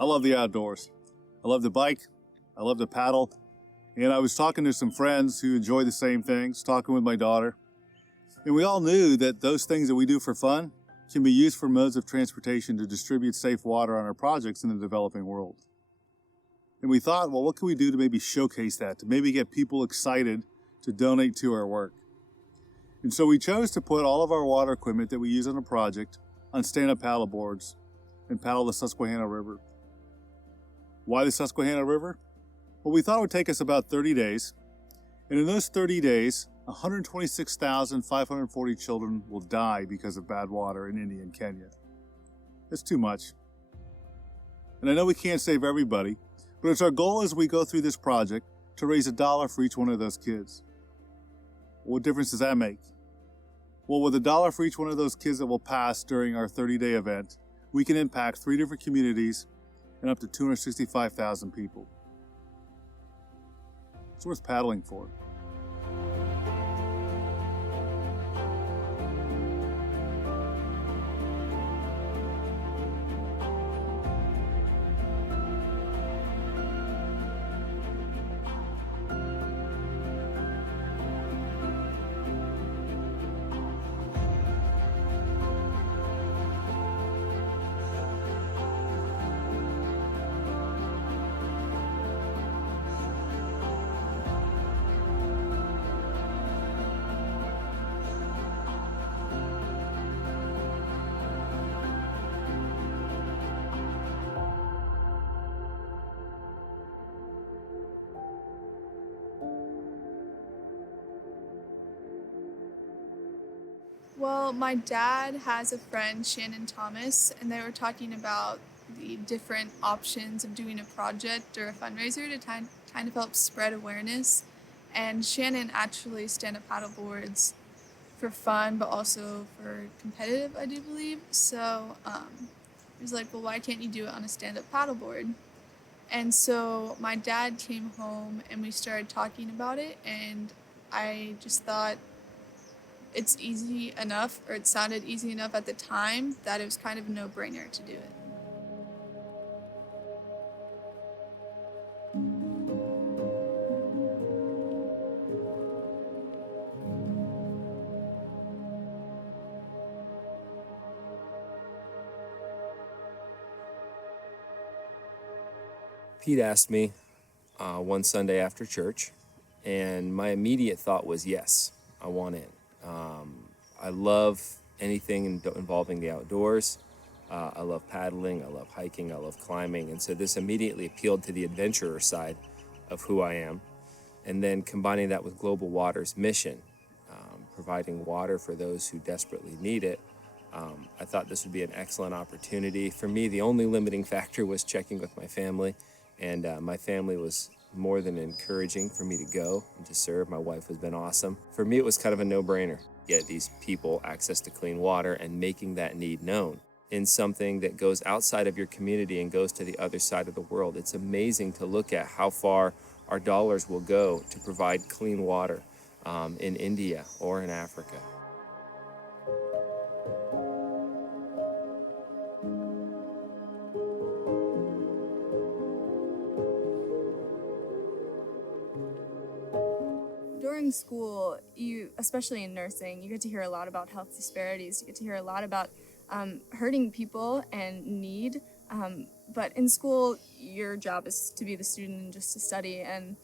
I love the outdoors. I love to bike. I love to paddle. And I was talking to some friends who enjoy the same things, talking with my daughter. And we all knew that those things that we do for fun can be used for modes of transportation to distribute safe water on our projects in the developing world. And we thought, well, what can we do to maybe showcase that, to maybe get people excited to donate to our work? And so we chose to put all of our water equipment that we use on a project on stand-up paddle boards and paddle the Susquehanna River. Why the Susquehanna River? Well, we thought it would take us about 30 days. And in those 30 days, 126,540 children will die because of bad water in India and Kenya. That's too much. And I know we can't save everybody, but it's our goal as we go through this project to raise $1 for each one of those kids. What difference does that make? Well, with $1 for each one of those kids that will pass during our 30-day event, we can impact 3 different communities and up to 265,000 people. It's worth paddling for. Well, my dad has a friend, Shannon Thomas, and they were talking about the different options of doing a project or a fundraiser to kind of help spread awareness. And Shannon actually stand-up paddleboards for fun, but also for competitive, I do believe. So he was like, well, why can't you do it on a stand-up paddleboard? And so my dad came home and we started talking about it, and I just thought, it's easy enough, or it sounded easy enough at the time, that it was kind of a no-brainer to do it. Pete asked me one Sunday after church, and my immediate thought was, yes, I want in. I love anything involving the outdoors. I love paddling, I love hiking, I love climbing, and so this immediately appealed to the adventurer side of who I am. And then combining that with Global Water's mission, providing water for those who desperately need it, I thought this would be an excellent opportunity. For me, the only limiting factor was checking with my family, and my family was more than encouraging for me to go and to serve. My wife has been awesome. For me, it was kind of a no-brainer. Get these people access to clean water and making that need known in something that goes outside of your community and goes to the other side of the world. It's amazing to look at how far our dollars will go to provide clean water in India or in Africa. During school, especially in nursing, you get to hear a lot about health disparities. You get to hear a lot about hurting people and need. But in school, your job is to be the student and just to study. And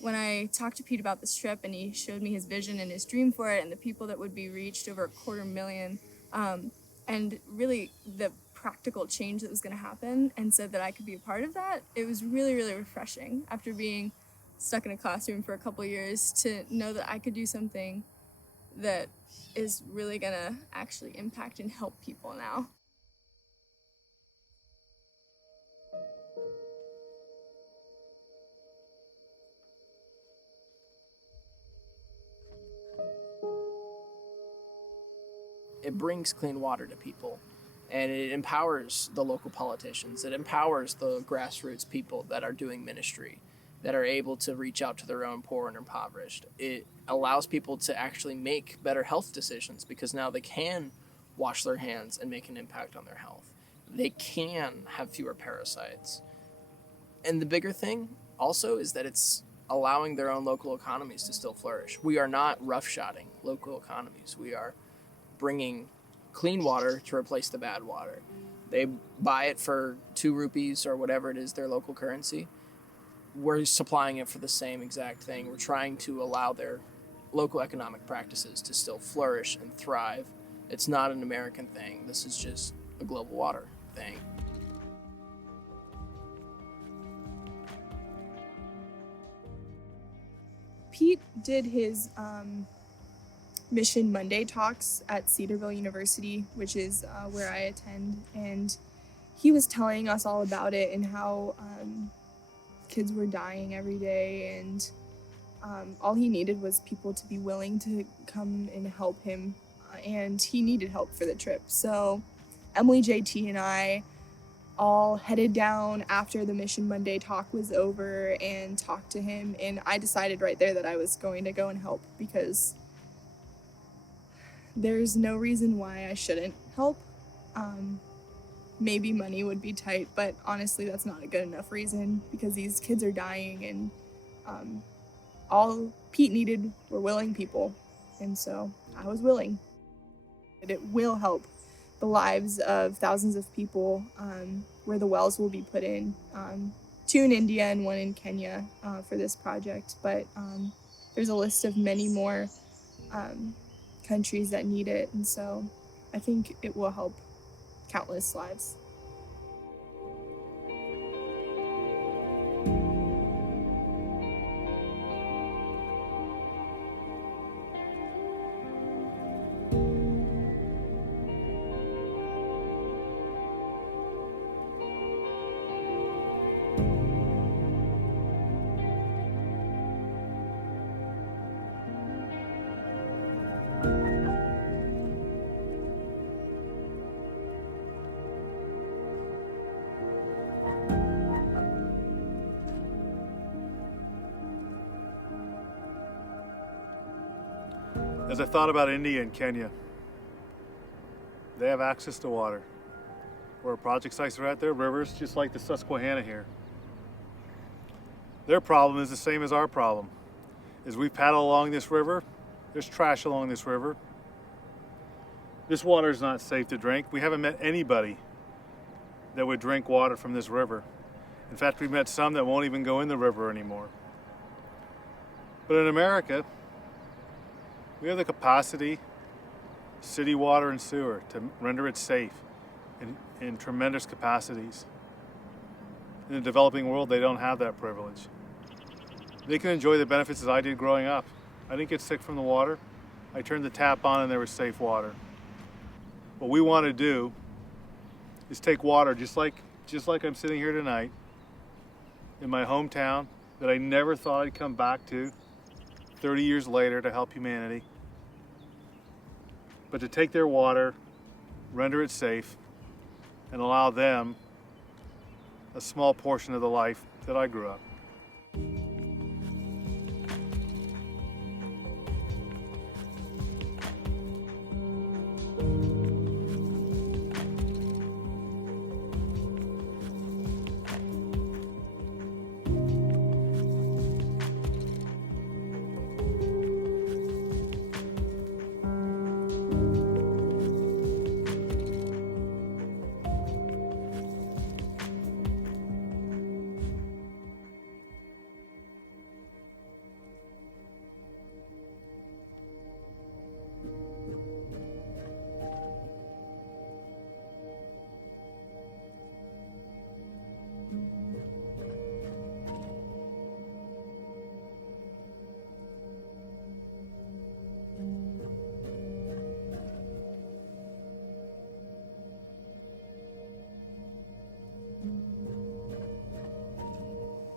when I talked to Pete about this trip, and he showed me his vision and his dream for it and the people that would be reached, over 250,000, and really the practical change that was going to happen, and said that I could be a part of that, it was really, really refreshing after being stuck in a classroom for a couple of years to know that I could do something that is really gonna actually impact and help people now. It brings clean water to people, and it empowers the local politicians. It empowers the grassroots people that are doing ministry, that are able to reach out to their own poor and impoverished. It allows people to actually make better health decisions because now they can wash their hands and make an impact on their health. they can have fewer parasites. And the bigger thing also is that it's allowing their own local economies to still flourish. We are not roughshotting local economies. We are bringing clean water to replace the bad water. They buy it for 2 rupees or whatever it is, their local currency. We're supplying it for the same exact thing. We're trying to allow their local economic practices to still flourish and thrive. It's not an American thing. This is just a global water thing. Pete did his Mission Monday talks at Cedarville University, which is where I attend, and he was telling us all about it and how kids were dying every day, and all he needed was people to be willing to come and help him, and he needed help for the trip. So Emily, JT, and I all headed down after the Mission Monday talk was over and talked to him, and I decided right there that I was going to go and help, because there's no reason why I shouldn't help. Maybe money would be tight, but honestly that's not a good enough reason, because these kids are dying, and all Pete needed were willing people, and so I was willing. It will help the lives of thousands of people, where the wells will be put in, 2 in India and 1 in Kenya for this project, but there's a list of many more countries that need it, and so I think it will help countless lives. As I thought about India and Kenya, they have access to water. Where project sites are at, they're rivers just like the Susquehanna here. Their problem is the same as our problem. As we paddle along this river, there's trash along this river. This water is not safe to drink. We haven't met anybody that would drink water from this river. In fact, we've met some that won't even go in the river anymore. But in America, we have the capacity, city water and sewer, to render it safe in tremendous capacities. In the developing world, they don't have that privilege. They can enjoy the benefits as I did growing up. I didn't get sick from the water. I turned the tap on and there was safe water. What we want to do is take water, just like I'm sitting here tonight, in my hometown that I never thought I'd come back to 30 years later to help humanity. But to take their water, render it safe, and allow them a small portion of the life that I grew up.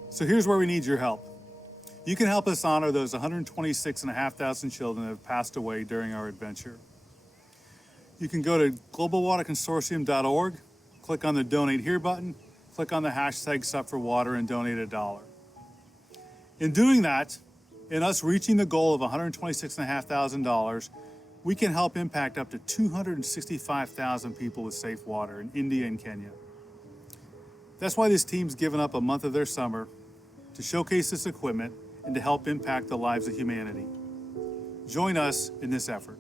So here's where we need your help. You can help us honor those 126,500 children that have passed away during our adventure. You can go to globalwaterconsortium.org, click on the Donate Here button, click on the hashtag SUP4Water and donate $1. In doing that, in us reaching the goal of $126,500, we can help impact up to 265,000 people with safe water in India and Kenya. That's why this team's given up a month of their summer to showcase this equipment and to help impact the lives of humanity. Join us in this effort.